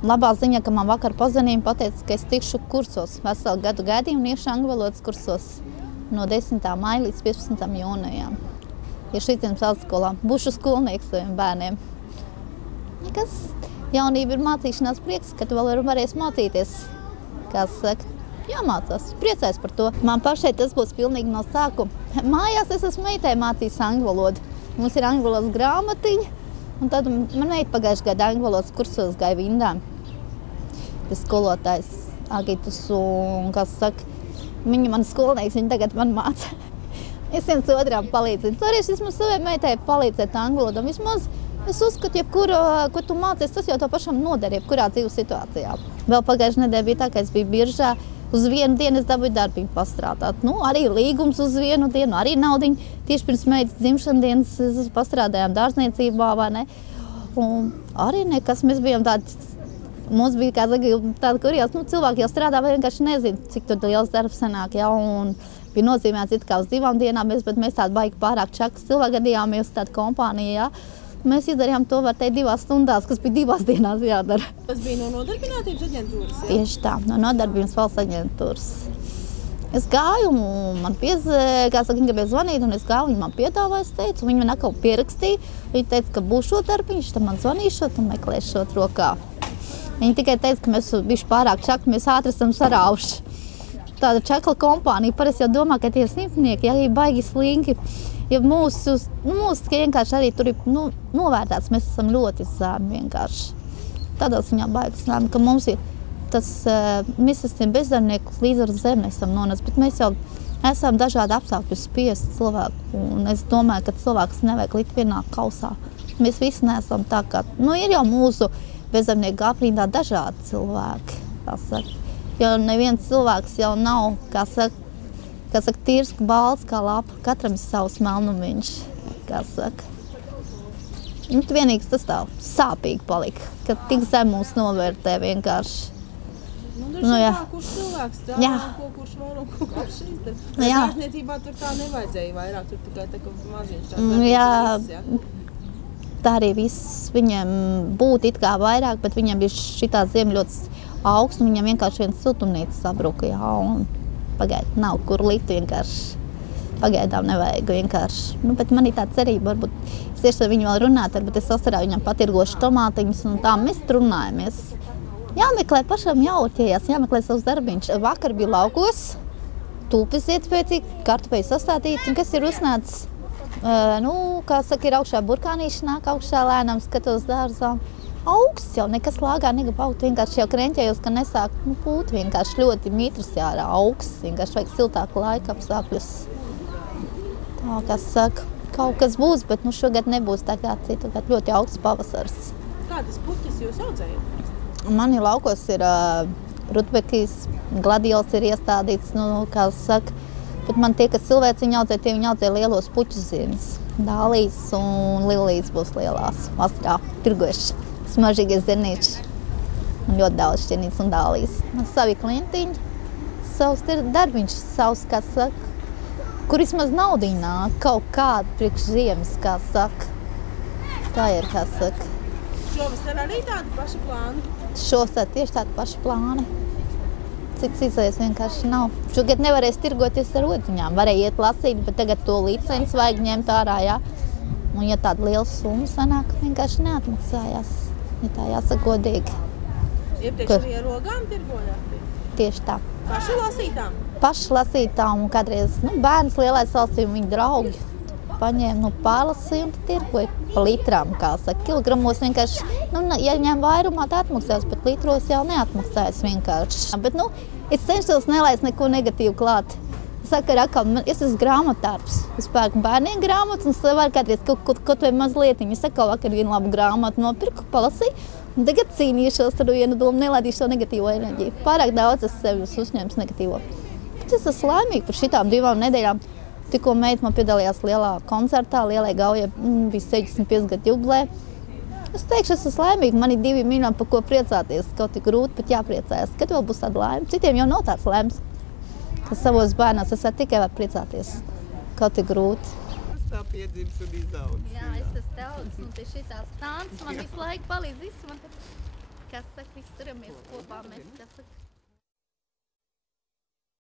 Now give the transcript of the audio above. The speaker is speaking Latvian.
Labā ziņa, ka man vakar pazvanīja, pateica, ka es tikšu kursos. Veselu gadu gaidīju un iešu angļu valodas kursos no 10. maija līdz 15. jūnijām. Ir šitienas augstskolā. Būšu skolnieks saviem bērniem. Nekas, jaunība ir mācīšanās prieks, ka tu vēl varēsi mācīties. Kā saka, jāmācās. Priecājos par to. Man pašai tas būs pilnīgi no sākuma. Mājās es esmu meitai mācījis angļu valodu. Mums ir angļu valodas grāmatiņa. Un tad man meita pagājušajā gadā angļu valodas kursos gāja Vindā. Tas skolotājs Agitus un, kas saka, viņa man skolnieks, viņa tagad man māca. Es viens otram palīdzu. Varēšu vismaz savai meitai palīdzēt angļu valodu. Vismaz es uzskatu, jebkuru, ko tu mācies, tas jau to pašam noder, jebkurā dzīves situācijā. Vēl pagājušajā nedēļā bija tā, ka es biju biržā. Uz vienu dienu es dabūju darbiņu pastrādāt. Nu, arī līgums uz vienu dienu, arī naudiņu. Tieši pirms meitas dzimšanas dienas pastrādājām dārzniecībā, vai ne? Un arī nekas, mēs bijām tādi, mums bija kā tāda kurjās, nu, cilvēki jau strādā, vai vienkārši nezinu, cik tur liels darbs sanāk, ja, un bija nozīmēts it kā uz 2 dienām, bet mēs tādi baigi pārāk čakas cilvēki gadījāmies tāda kompānija, ja. Mēs izdarījām to, var teikt, 2 stundās, kas bija 2 dienās jādara. Tas bija no nodarbinātības aģentūras, ja? Tieši tā, no nodarbības valsts aģentūras. Es gāju, un man viņa bija zvanīt, un es gāju, viņa man piedāvāja, es teicu, viņa man atkal pierakstīja. Viņa teica, ka būs šo darbiņš, tad man zvanīšot un meklēšot rokā. Viņa tikai teica, ka mēs bijuši pārāk čakli, mēs ātri esam sarauši. Tāda čakla kompānija, parasti jau domā, ka tie ir simtnieki, ja ir baigi slinki. Ja mūsu vienkārši arī tur ir novērtēts, mēs esam ļoti zēmi vienkārši. Tādā ziņā baigi zēmi, ka mums ir tas, mēs esam bezdarbnieku līdz ar zemi esam nonācis, bet mēs jau esam dažādi apstākļi spiest cilvēku, un es domāju, ka cilvēks nevajag likt vienā kausā. Mēs visi neesam tā kā, ir jau mūsu bezdarbnieku aprindā dažādi cilvēki, kā saka. Jo neviens cilvēks jau nav, kā saka, tīrs, balts kā lapa. Katram ir savs melnumiņš, kā saka. Vienīgs tas tā sāpīgi palika, ka tik zem mūs novērtē vienkārši. Tā, kurš cilvēks strādā, kurš var un kurš izdara. Dārzniecībā tur tā nevajadzēja vairāk, tur tikai tā, ka maziņš tās ja? Tā arī viss viņiem būtu it kā vairāk, bet viņiem bija šitā zeme ļoti augsta, un viņiem vienkārši viens siltumnīca sabruka, jā, un pagaid, nav kur likt vienkārši. Pagaidām nevajag vienkārši. Bet man ir tā cerība, varbūt es tieši ar viņu vēl runāt, varbūt es sasarāju viņam patirgošu tomātiņus, un tā mēs runājamies. Jāmeklē pašam jāurķējās, jāmeklē savus darbiņš. Vakar bija laukos, tūpes ietspēcīgi, kartupeļi sastādīts, un kas ir uznācis, kā saka, ir augšā burkānīši, nāk augšā lēnām, skatos dārzā. Augsts jau, nekas lāgā negab augt, vienkārši jau krenķējos, ka nesāk pūt, vienkārši ļoti mitrs jārā augsts, vienkārši vajag siltāku laika apstākļus. Tā, kas saka, kaut kas būs, bet šogad nebūs tā kā citu, bet ļoti augsts pavasars. Kādas puķis jūs audzējat? Mani laukos ir rudbekis, gladiols ir iestādīts, kā saka, bet man tie, kas cilvēciņi audzē, tie viņi audzē lielos puķu ziemas. Dālijas un lilijas būs lielās, vasarā tirgojuši. Smaržīgie zirnīši un ļoti daudz šķirnītes un dālijas. Man savi klientiņi, savs darbiņš, savs, kā saka, kur vismaz naudiņ nāk, kaut kādu priekš ziemas, kā saka. Tā ir, kā saka. Šovasar arī tādi paši plāni? Šovasar tieši tādi paši plāni. Cits izējas vienkārši nav. Šogad nevarēs tirgoties ar odziņām. Varēja iet lasīt, bet tagad to licenci vajag ņemt ārā, jā. Un ja tāda liela summa sanāk, vienkārši neatmaksājās. Ja tā jāsaka godīgi. Iepriekš arī ar rogām tirgojāt? Tieši tā. Paši lasītām? Paši lasītām, un kādreiz bērns lielais lasīja, un viņa draugi paņēma, pārlasīja un tirgoja pa litrām, kā saka. Kilogramos vienkārši, ja ņem vairumā, tā atmaksās, bet litros jau neatmaksājas vienkārši. Bet, es cenšos nelaist neko negatīvu klāt. Saka, es esmu grāmatārps. Es pērku bērniem grāmatas, un es varu kādreiz kaut vai mazlietiņu. Es atkal vakar vienu labu grāmatu nopirku, palasīju, un tagad cīnīšos ar vienu domu, nelaidīšu to negatīvo enerģiju. Pārāk daudz es sevi uzņēmu negatīvo. Bet es esmu laimīga par šitām 2 nedēļām. Tikko meita man piedalījās lielā koncertā, lielai gaujai, bija 65 gadu jubilē. Es teikšu, es esmu laimīga, man ir 2 miljoni, par ko priecāties. Kaut tik grūti, bet jāpriecājas. Kad vēl būs tāda laime? Citiem jau nav tāds laimes. Kas savos bērnos es tikai var priecāties. Kaut tik grūti. Tā piedzims un izaugs. Jā, es esmu daudz, un tieši šitās stāns man visu laiku palīdz izsmata. Kas saka, viss kopā mēs, kas saka.